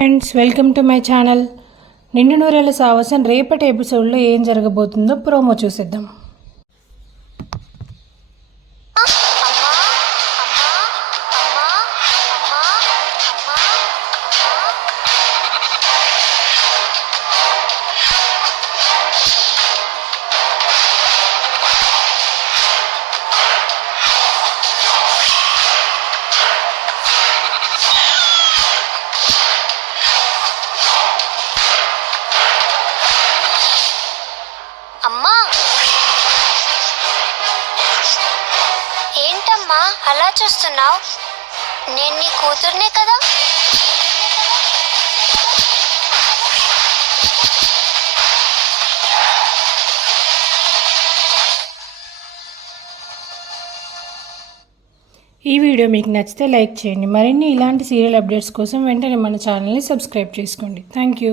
Friends, welcome to my channel. నిండు నూరేళ్ల సావాసం రేపటి ఎపిసోడ్లో ఏం జరగబోతుందో ప్రోమో చూసేద్దాం. అమ్మా, ఏంటమ్మా అలా చూస్తున్నావు? నేను నీ కూతుర్నే కదా. ఈ వీడియో మీకు నచ్చితే లైక్ చేయండి. మరిన్ని ఇలాంటి సీరియల్ అప్డేట్స్ కోసం వెంటనే మన ఛానల్ని సబ్స్క్రైబ్ చేసుకోండి. Thank you.